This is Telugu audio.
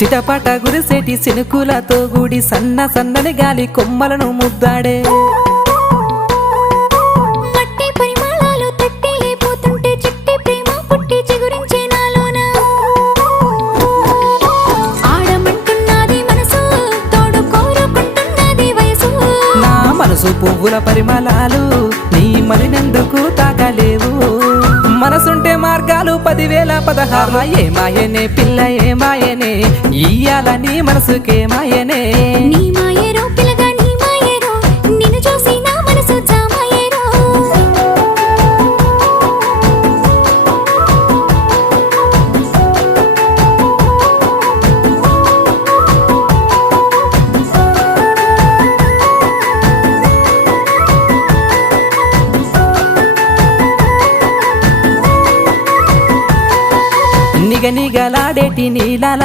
చిటపట గురిసేటి సినుకులతో గూడి సన్న సన్నని గాలి కొమ్మలను ముద్దాడే మట్టి పరిమళాలు తట్టి లేపోతుంటే చిట్టి ప్రేమ పుట్టి చిగురించే నాలోన ఆడమంటున్నది మనసు తోడు కోరుకుంటున్నది వయసు నా మనసు పువ్వుల పరిమళాలు నీ మరినందుకు తాగలేవు మనసుంటే మార్గాలు 10,016 ఏ మాయనే పిల్ల ఏ మాయనే ఇయ్యాల నీ మనసుకే మాయనే నీ మాయేరో పిల్లగా నీ మాయేరో నిన్ను చూసి నా మనసు జామాయేరో నిగనిగలాడేటి నీలాల